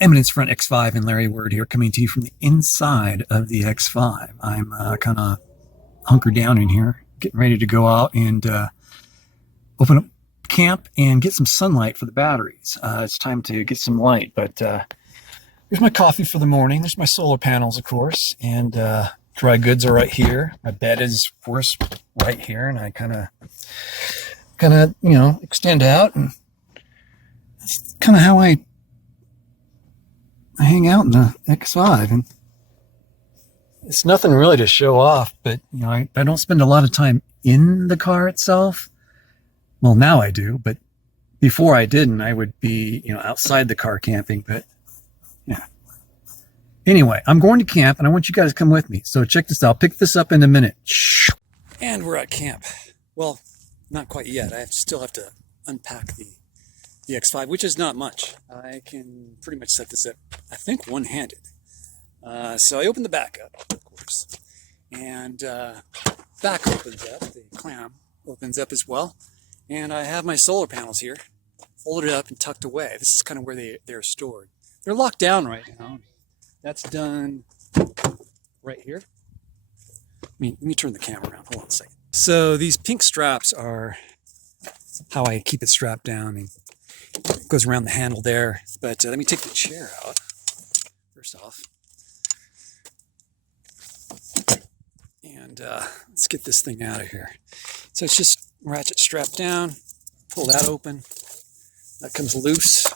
Eminence front X5 and Larry Word here, coming to you from the inside of the X5. I'm kind of hunkered down in here, getting ready to go out and open up camp and get some sunlight for the batteries. It's time to get some light, but here's my coffee for the morning. There's my solar panels, of course, and dry goods are right here. My bed is, of course, right here, and I kind of, extend out, and that's kind of how I hang out in the X5. And it's nothing really to show off, but I don't spend a lot of time in the car itself. Well, now I do, but before I didn't. I would be outside the car camping. But yeah, anyway, I'm going to camp and I want you guys to come with me. So check this out. I'll pick this up in a minute. And we're at camp. Well, not quite yet. I still have to unpack the X5, which is not much. I can pretty much set this up, I think, one-handed. So I open the back up, of course, and back opens up, the clam opens up as well, and I have my solar panels here, folded up and tucked away. This is kind of where they're stored. They're locked down right now. That's done right here. Let me turn the camera around. Hold on a second. So these pink straps are how I keep it strapped down, and it goes around the handle there. But let me take the chair out first off. And let's get this thing out of here. So it's just ratchet strapped down. Pull that open. That comes loose.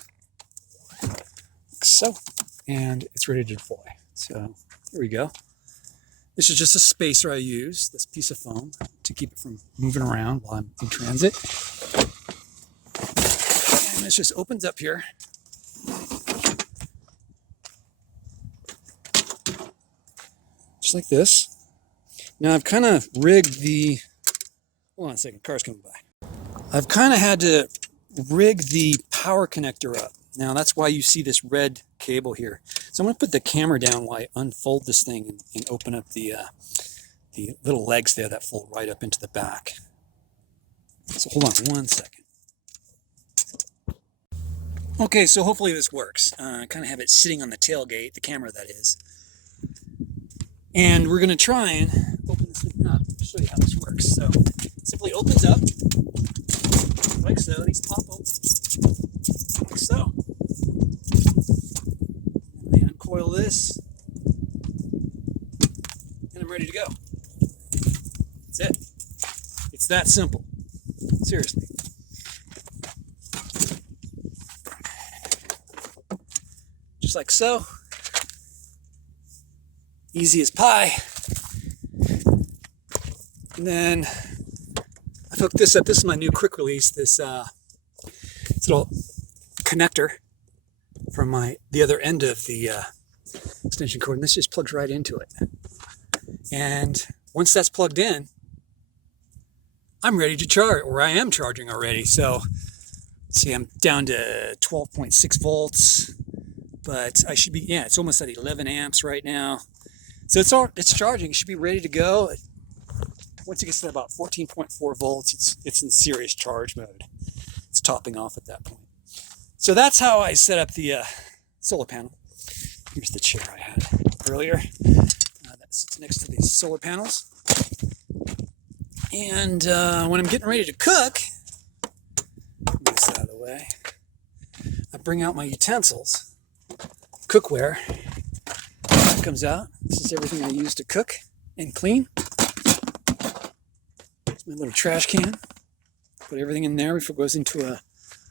Like so. And it's ready to deploy. So here we go. This is just a spacer I use, this piece of foam, to keep it from moving around while I'm in transit. And this just opens up here. Just like this. Now I've kind of rigged the, hold on a second, car's coming by. I've kind of had to rig the power connector up. Now that's why you see this red cable here. So I'm going to put the camera down while I unfold this thing and open up the little legs there that fold right up into the back. So hold on one second. Okay, so hopefully this works. I kind of have it sitting on the tailgate, the camera that is. And we're going to try and open this thing up. I'll show you how this works. So it simply opens up like so. These pop open like so. And I uncoil this, and I'm ready to go. That's it. It's that simple. Seriously. Just like so. Easy as pie. And then I've hooked this up. This is my new quick release, this little connector from the other end of the extension cord, and this just plugs right into it. And once that's plugged in, I'm ready to charge, or I am charging already. So see, I'm down to 12.6 volts, but I should be, yeah, it's almost at 11 amps right now. So it's charging. It should be ready to go. Once it gets to about 14.4 volts, it's in serious charge mode. It's topping off at that point. So that's how I set up the solar panel. Here's the chair I had earlier. That sits next to these solar panels. And when I'm getting ready to cook, move this out of the way, I bring out my utensils, cookware. Comes out. This is everything I use to cook and clean. It's my little trash can. Put everything in there before it goes into a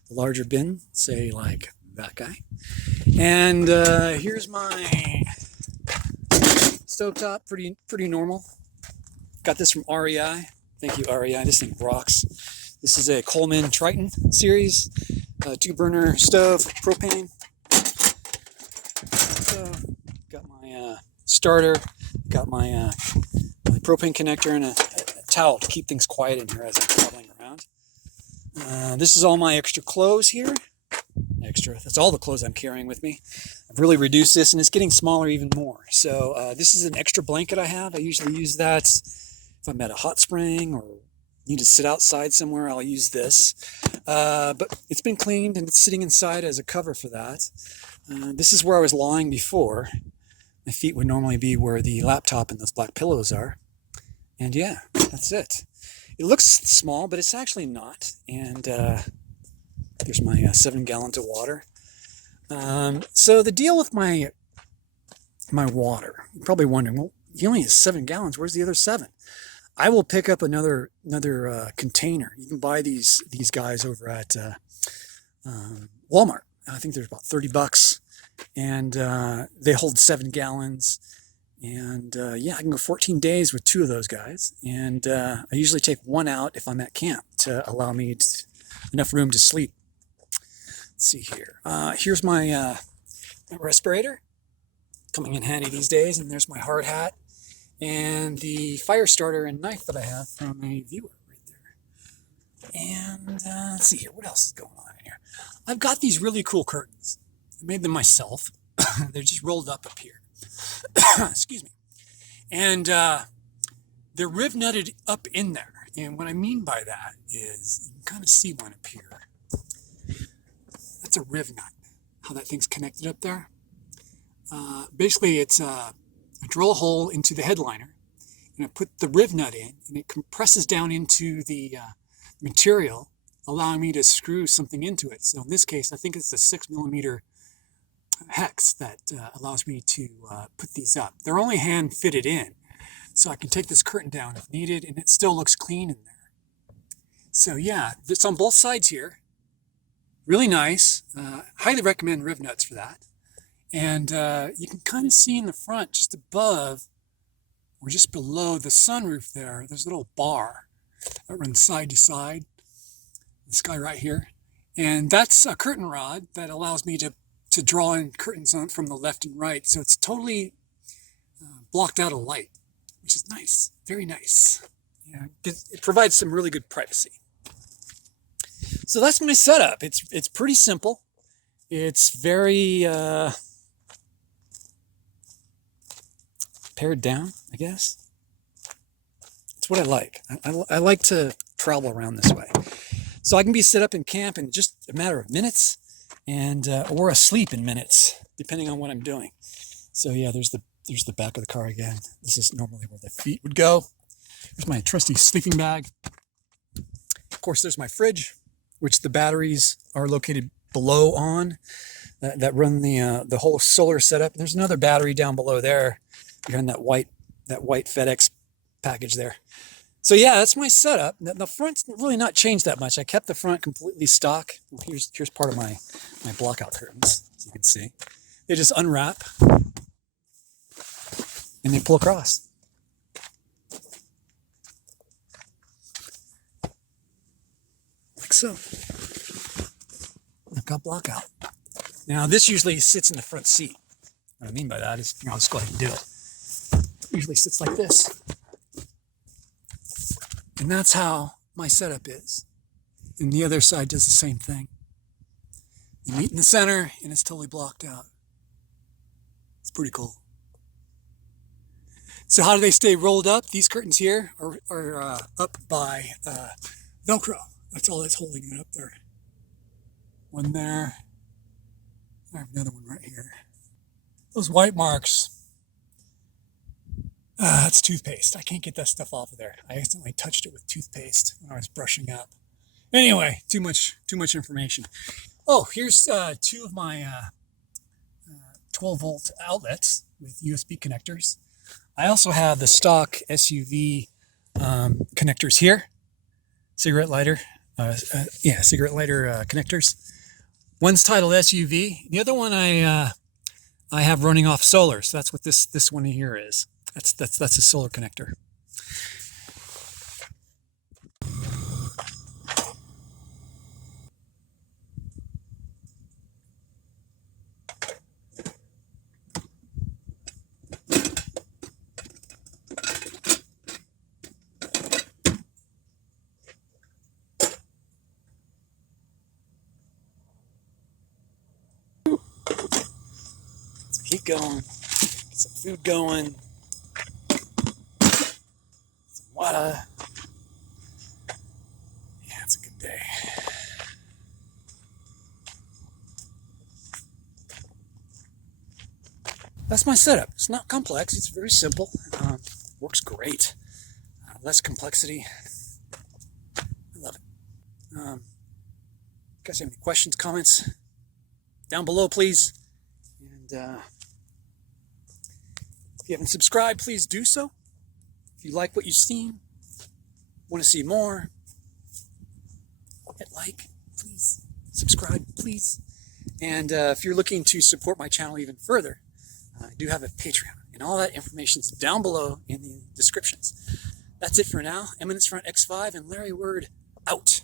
larger bin, say like that guy. And here's my stovetop, pretty normal. Got this from REI. Thank you, REI. This thing rocks. This is a Coleman Triton series, 2-burner stove, propane. So, got my starter, got my propane connector, and a towel to keep things quiet in here as I'm traveling around. This is all my extra clothes here. That's all the clothes I'm carrying with me. I've really reduced this, and it's getting smaller even more. So this is an extra blanket I have. I usually use that if I'm at a hot spring or need to sit outside somewhere, I'll use this. But it's been cleaned and it's sitting inside as a cover for that. This is where I was lying before. My feet would normally be where the laptop and those black pillows are. And yeah, that's it. It looks small, but it's actually not. And there's my 7 gallons of water. So the deal with my water, you're probably wondering, well, he only has 7 gallons. Where's the other 7? I will pick up another container. You can buy these guys over at Walmart. I think there's about $30, and they hold 7 gallons. And yeah, I can go 14 days with 2 of those guys. And I usually take 1 out if I'm at camp to allow me enough room to sleep. Let's see here. Here's my respirator, coming in handy these days. And there's my hard hat and the fire starter and knife that I have from a viewer right there. And let's see here. What else is going on in here? I've got these really cool curtains. I made them myself. They're just rolled up here. Excuse me. And they're riv nutted up in there. And what I mean by that is, you can kind of see one up here. That's a riv nut, how that thing's connected up there. Basically, it's I drill a hole into the headliner, and I put the riv nut in, and it compresses down into the material, allowing me to screw something into it. So in this case, I think it's a 6mm hex that allows me to put these up. They're only hand fitted in, so I can take this curtain down if needed, and it still looks clean in there. So yeah, it's on both sides here. Really nice. Highly recommend riv nuts for that. And you can kind of see in the front, just above or just below the sunroof there's a little bar that runs side to side. This guy right here. And that's a curtain rod that allows me to draw in curtains on from the left and right. So it's totally blocked out of light, which is nice. Very nice. Yeah, it provides some really good privacy. So that's my setup. It's pretty simple. It's very pared down, I guess. It's what I like. I like to travel around this way. So I can be set up in camp in just a matter of minutes, and or asleep in minutes, depending on what I'm doing. So yeah, there's the back of the car again. This is normally where the feet would go. There's my trusty sleeping bag. Of course, there's my fridge, which the batteries are located below on that run the whole solar setup. There's another battery down below there, behind that white FedEx package there. So yeah, that's my setup. The front's really not changed that much. I kept the front completely stock. Well, here's part of my blockout curtains, as you can see. They just unwrap and they pull across. Like so. I've got blockout. Now this usually sits in the front seat. What I mean by that is, I'll just go ahead and do it. It usually sits like this. And that's how my setup is. And the other side does the same thing. You meet in the center and it's totally blocked out. It's pretty cool. So how do they stay rolled up? These curtains here are up by Velcro. That's all that's holding it up there. One there. I have another one right here. Those white marks. That's toothpaste. I can't get that stuff off of there. I accidentally touched it with toothpaste when I was brushing up. Anyway, too much information. Oh, here's 2 of my 12-volt outlets with USB connectors. I also have the stock SUV connectors here. Cigarette lighter. Cigarette lighter connectors. One's titled SUV. The other one I have running off solar. So that's what this one here is. That's a solar connector. Some heat going, get some food going. Water. that's my setup. It's not complex. It's very simple. Works great. Less complexity. I love it. Guys have any questions, comments? Down below, please. And if you haven't subscribed, please do so. If you like what you've seen, want to see more, hit like, please. Subscribe, please. And if you're looking to support my channel even further, I do have a Patreon. And all that information is down below in the descriptions. That's it for now. Eminence EFx5 and Larry Word out.